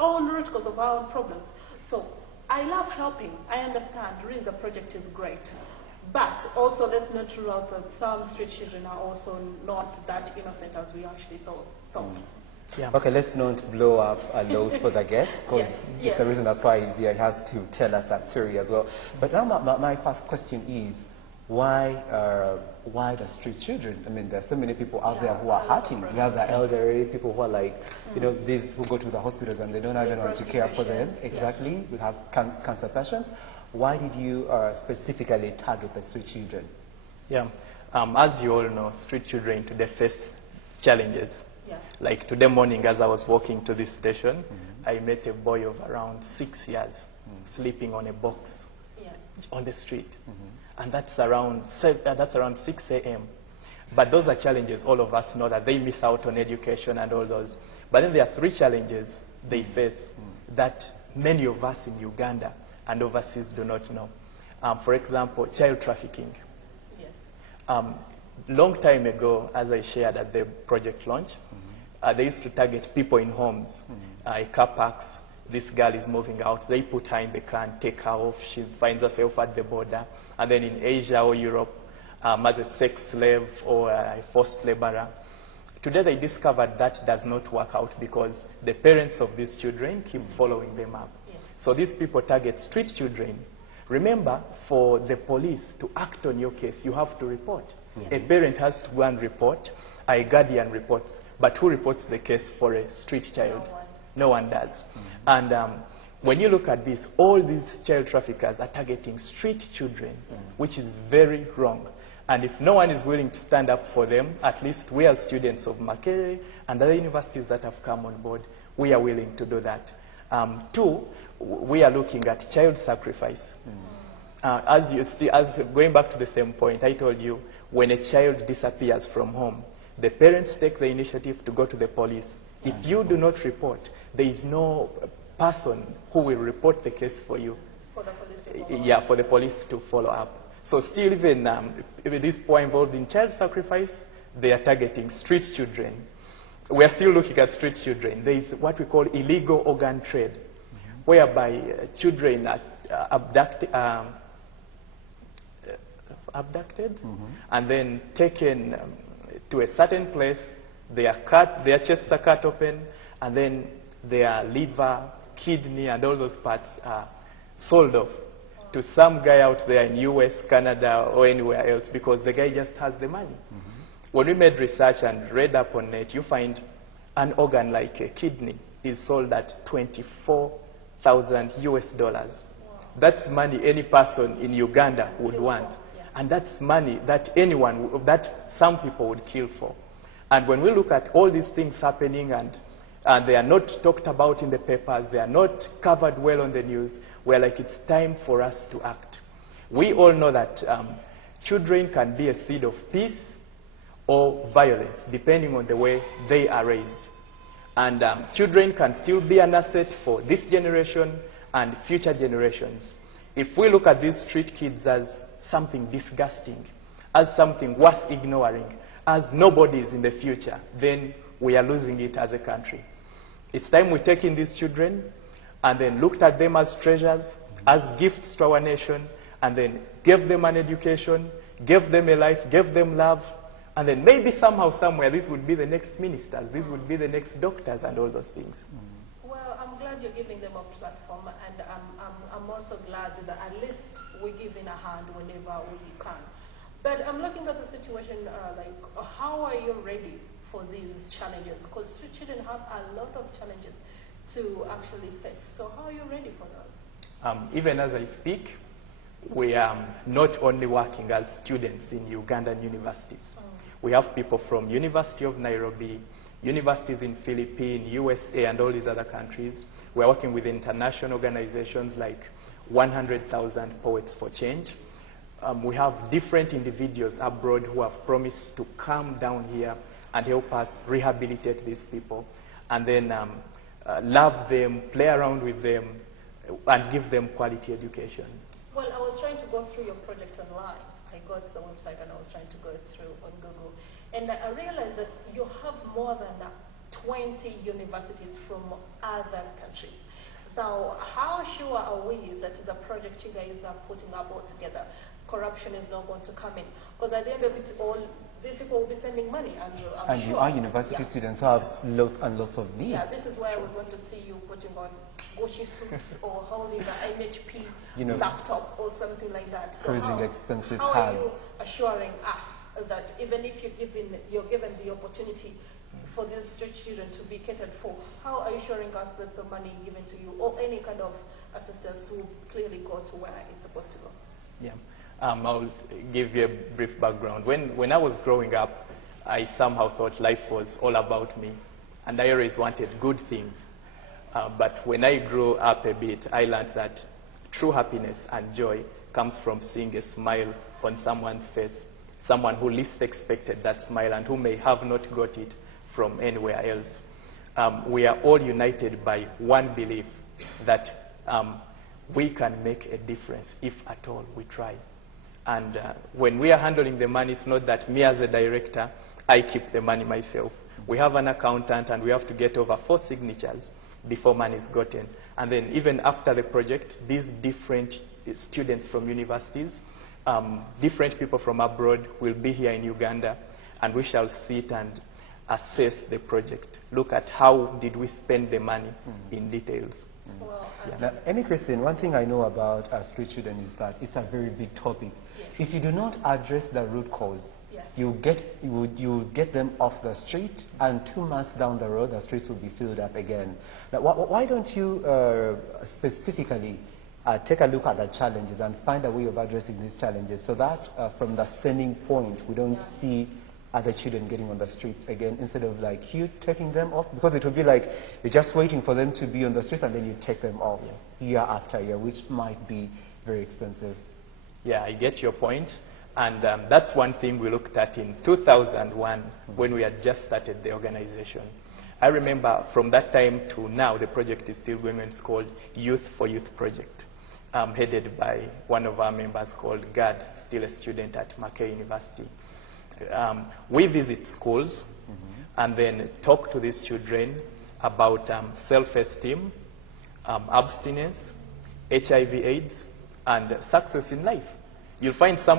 own root cause of our own problems. So I love helping. I understand. Really, the project is great. But also, let's not rule out that some street children are also not that innocent as we actually thought. Yeah. Okay, let's not blow up a load for the guest, because yes. the reason that's why he's here, he has to tell us that story as well. But now my first question is, why the street children? I mean, there's so many people out there who are hurting. We have the elderly, people who are like, you know, these who go to the hospitals and they don't have anyone to care for them. Exactly. Yes. We have cancer patients. Why did you specifically target the street children? Yeah. As you all know, street children today face challenges. Yeah. Like today morning, as I was walking to this station, I met a boy of around 6 years sleeping on a box on the street. And that's around 6 a.m. But those are challenges. All of us know that they miss out on education and all those. But then there are 3 challenges they face that many of us in Uganda and overseas do not know. For example, child trafficking. Yes. Long time ago, as I shared at the project launch, they used to target people in homes, car parks. This girl is moving out. They put her in the car and take her off. She finds herself at the border. And then in Asia or Europe, as a sex slave or a forced laborer. Today they discovered that does not work out because the parents of these children keep following them up. So these people target street children. Remember, for the police to act on your case, you have to report. A parent has to go and report, a guardian reports, but who reports the case for a street child? No one does. And when you look at this, all these child traffickers are targeting street children, which is very wrong. And if no one is willing to stand up for them, at least we as students of Makerere and other universities that have come on board, we are willing to do that. 2, we are looking at child sacrifice. As going back to the same point, I told you, when a child disappears from home, the parents take the initiative to go to the police. If you do not report, there is no person who will report the case for you. For the police to follow up. For the police to follow up. So still, even with these poor involved in child sacrifice, they are targeting street children. We are still looking at street children. There is what we call illegal organ trade, whereby children are abducted and then taken to a certain place. They are cut, their chests are cut open, and then their liver, kidney, and all those parts are sold off to some guy out there in US, Canada, or anywhere else, because the guy just has the money. When we made research and read up on it, you find an organ like a kidney is sold at $24,000 US. That's money any person in Uganda would want. And that's money that some people would kill for. And when we look at all these things happening and they are not talked about in the papers, they are not covered well on the news, we're like, it's time for us to act. We all know that children can be a seed of peace or violence, depending on the way they are raised. And children can still be an asset for this generation and future generations. If we look at these street kids as something disgusting, as something worth ignoring, as nobodies in the future, then we are losing it as a country. It's time we take in these children and then looked at them as treasures, as gifts to our nation, and then gave them an education, gave them a life, gave them love, and then maybe somehow, somewhere, this would be the next ministers, this would be the next doctors and all those things. Well, I'm glad you're giving them a platform, and I'm also glad that at least we give in a hand whenever we can. But I'm looking at the situation like, how are you ready for these challenges? Because street children have a lot of challenges to actually face. So how are you ready for those? Even as I speak, we are not only working as students in Ugandan universities. We have people from University of Nairobi, universities in Philippines, USA, and all these other countries. We're working with international organizations like 100,000 Poets for Change. We have different individuals abroad who have promised to come down here and help us rehabilitate these people, and then love them, play around with them, and give them quality education. Well, I was trying to go through your project online. I got the website and I was trying to go through on Google. And I realized that you have more than 20 universities from other countries. Now, how sure are we that the project you guys are putting up all together, corruption is not going to come in? Because at the end of it all, these people will be sending money, and I'm sure. Our university students have lots and lots of needs. Yeah, this is where we're going to see you putting on Gucci suits or holding an NHP laptop or something like that. So cruising expensive how cars. are you assuring us that even if you're given the opportunity for these street children to be catered for, how are you assuring us that the money given to you or any kind of assistance will clearly go to where it's supposed to go? Yeah. I'll give you a brief background. When I was growing up, I somehow thought life was all about me, and I always wanted good things. But when I grew up a bit, I learned that true happiness and joy comes from seeing a smile on someone's face, someone who least expected that smile and who may have not got it from anywhere else. We are all united by one belief that we can make a difference if at all we try. And when we are handling the money, it's not that me as a director, I keep the money myself. We have an accountant and we have to get over 4 signatures before money is gotten. And then even after the project, these different students from universities, different people from abroad will be here in Uganda, and we shall sit and assess the project, look at how did we spend the money in details. Well, Now, Amy Christine, one thing I know about street children is that it's a very big topic. Yes. If you do not address the root cause, yes. you get them off the street, and 2 months down the road, the streets will be filled up again. Now, why don't you specifically take a look at the challenges and find a way of addressing these challenges so that from the sending point, we don't see other children getting on the streets again, instead of like you taking them off, because it would be like you're just waiting for them to be on the streets and then you take them off year after year, which might be very expensive. Yeah, I get your point. And that's one thing we looked at in 2001 when we had just started the organization. I remember from that time to now, the project is still going on. It's called Youth for Youth Project, headed by one of our members called Gad, still a student at Makerere University. We visit schools and then talk to these children about self-esteem, abstinence, HIV/AIDS, and success in life. You'll find some